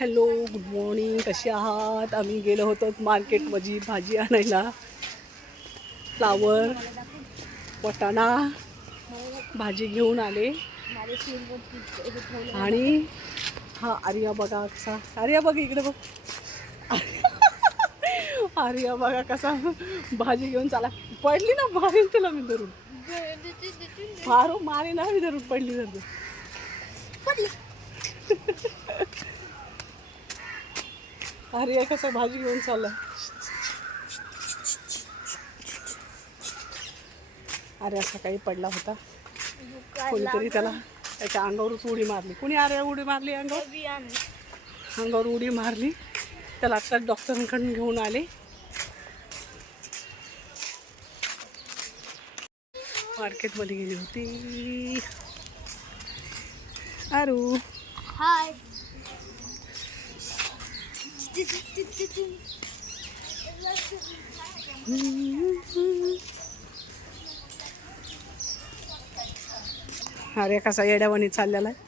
Hello good morning. कसे आहात? आम्ही गेलो होतो मार्केटमध्ये भाजी आणायला. फ्लावर वटाणा भाजी घेऊन आले. आणि हा आर्या बघा कसा. आर्या बघ इकडे बघ. आर्या बघा कसा भाजी घेऊन चाला पडली ना मारेन तुला मी धरून. मारो मारे ना मी धरून पडली धरून. आर्या कसा भाजी घेऊन चालला अरे सकाळी पडला होता. कोणीतरी त्याला त्याच्या अंगावरच उडी मारली. कुणी अरे उडी मारली अंगावर? अंगावर उडी मारली. त्याला आता डॉक्टरांकडून घेऊन आले. मार्केटमध्ये गेली होती. अरू हाय अरे कसा येड्यावानी चाललेला आहे.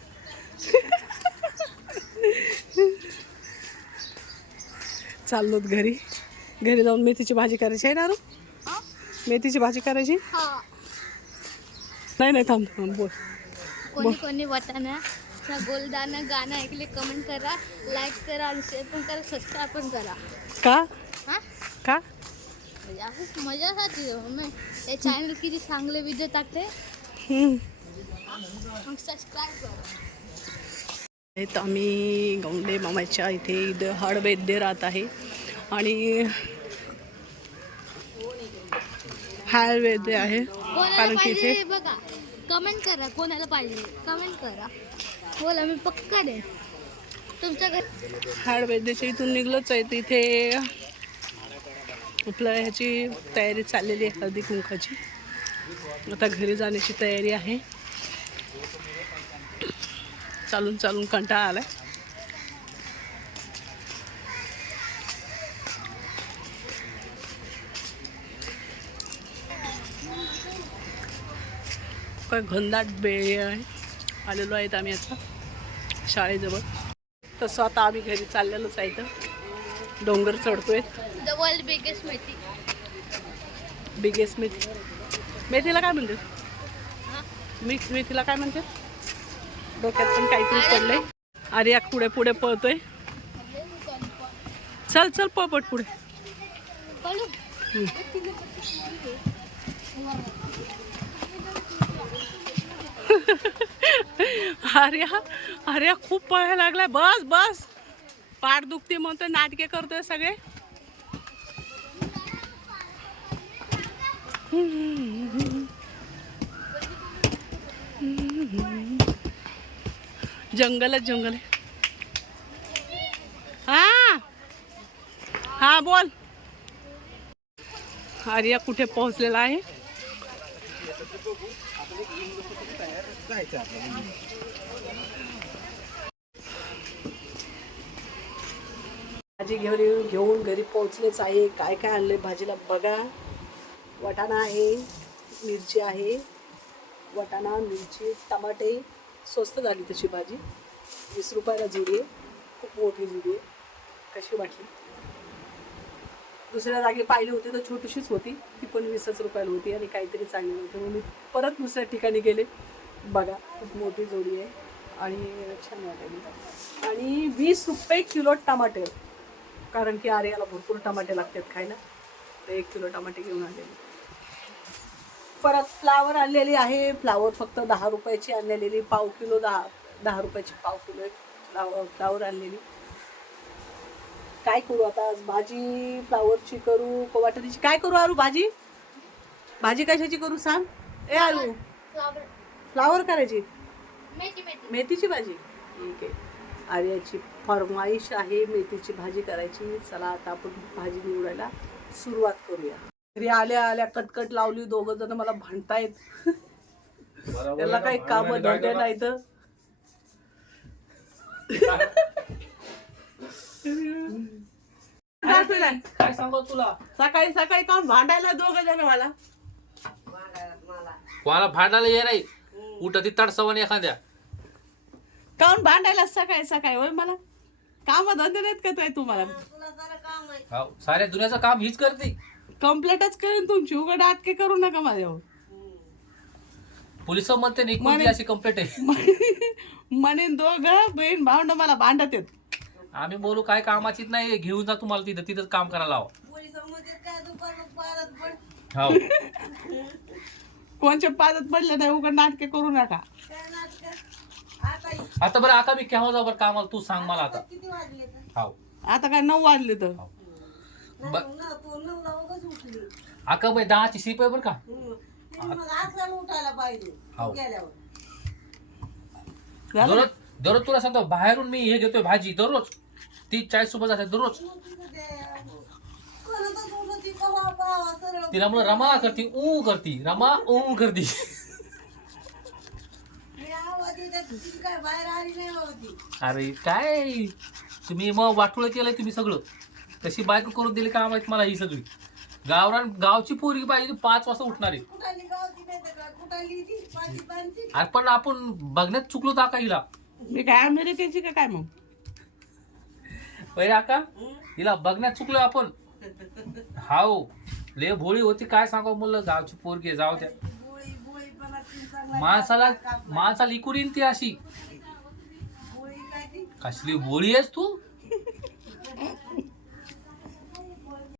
चाललोत घरी. घरी जाऊन मेथीची भाजी करायची आहे ना मेथीची भाजी करायची? नाही नाही थांब थांब बोल. कोणी कोणी चा गोलदाना गाणं ऐकले कमेंट करा लाईक करा आणि शेअर पण करा सबस्क्राईब पण करा. का? हा? का? म्हणजे असंच मजासाठी मी हे चॅनल किती चांगले व्हिडिओ टाकते हम्म. मग सबस्क्राईब करा. आहेत आम्ही गौंडे मामाच्या इथे इथं हडवैद्य राहत आहे. आणि हाड वैद्य आहे. कोणाला कारण की इथे हे बघा. कमेंट करा कोणाला पाहिजे कमेंट करा. बोला मी पक्का दे. तुमच्या घरी हाड इथून निघलोच आहे तिथे इथे आपलं ह्याची तयारी चाललेली आहे हळदी कुंकाची आता घरी जाण्याची तयारी आहे. चालून चालून कंटाळा आलाय. काय घनदाट बेळी आहे. आलेलो आहेत आम्ही आता शाळेजवळ. तसं आता आम्ही घरी चाललेलोच आहे तर डोंगर चढतोय. The world biggest methi. Biggest methi. मेथीला काय म्हणते हा? मी मेथीला काय म्हणते डोक्यात पण काहीतरी पडलंय. आर्या पुढे पुढे पळतोय. चल चल पळपट पुढे बोलू आर्या आर्या खूप पळायला लागलाय. बस बस. पाठ दुखते म्हणतोय नाटके करतोय सगळे. जंगलच जंगल आहे. हा. हा बोल. आर्या कुठे पोहोचलेला आहे? भाजी घेऊन घेऊन घरी पोहोचलेच आहे. काय काय आणले भाजीला बघा. वटाणा आहे मिरची आहे वटाणा मिरची टमाटे. स्वस्त झाली तशी भाजी. वीस रुपयाला जुडी आहे. खूप मोठी जुडी आहे. कशी वाटली? दुसऱ्या जागी पाहिली होती तर छोटीशीच होती. ती पण वीसच रुपयाला होती आणि काहीतरी चांगली नव्हती म्हणून मी परत दुसऱ्या ठिकाणी गेले. बघा खूप मोठी जोडी आहे आणि छान वाटेल. आणि वीस रुपये किलो टमाटे. कारण की आर्याला भरपूर टमाटे लागतात खायला. तर एक किलो टमाटे घेऊन आलेले. परत फ्लावर आणलेली आहे. फ्लावर फक्त दहा रुपयाची आणलेली. पाव किलो दहा दहा रुपयाची पाव किलो एक फ्लावर फ्लावर आणलेली. काय करू आता? आज भाजी फ्लावरची करू कोवाटरीची. काय करू आरू भाजी? भाजी कशाची करू सांग? ए आरू. फ्लावर फ्लावर करायची? मेथी मेथी मेथीची भाजी. ठीक आहे. आर्याची फरमाईश आहे. मेथीची भाजी करायची. चला आता आपण भाजी निवडायला सुरुवात करूया. घरी आल्या आल्या कटकट लावली. दोघं जण मला भांडतायत त्याला काही काम धंदे नाही तर काय सांगू तुला? सकाळी सकाळी काऊन भांडायला दोघं जण मला? कोणाला भांडायला ये नाही. उठ ती तडसवण एखाद्या. काऊन भांडायला सकाळी सकाळी? होय मला? काम धंदे नाहीत का ताई तुम्हाला? साऱ्या दुनियाचं काम हीच करते. कम्प्लेटच करेन तुमची. उघड अटके करू नका माझ्यावर पोलीस म्हणते नाही कोणती म्हणे- अशी कंप्लेंट आहे? म्हणेन दोघं बहीण भावंड मला भांडत आहेत. आम्ही बोलू काय कामाचीच नाही घेऊन जा तुम्हाला तिथं तिथंच काम करायला लावा. हो. कोणच्या पादत पडले नाही उघड नाटके करू नका. आता बरं आता मी केव्हा जाऊ बरं कामाला? तू सांग मला आता. हो. आता काय नऊ वाजले तर. आका बाई दहाची सीप आहे बरं का? उठायला पाहिजे हो. गेल्यावर. झालं? दररोज दररोज तुला सांगतो बाहेरून मी हे घेतोय भाजी दररोज. ती चाळीस रुपये जाते दररोज. तिला म्हणून रमा करती ऊ करती रमा ऊ करती. अरे काय? तुम्ही मग वाटोळ केलंय तुम्ही सगळं. तशी बायको करून दिली का माहीत मला ही सगळी. गावरान गावची पोरगी पाहिजे पाच वाजता उठणार आहे. अरे पण आपण बघण्यात चुकलो तर का हिला? मी काय अमेरिकेची काय मग? पहिले आका तिला बघण्यात चुकलो आपण. हाव ले भोळी होती काय सांगाव म्हणलं गावची पोरगी आहे, जाऊ द्या. गोळी गोळी चांगला माणसाला माणसाला इकून येईन ती अशी. गोळी काय ती कसली भोळी आहेस तू?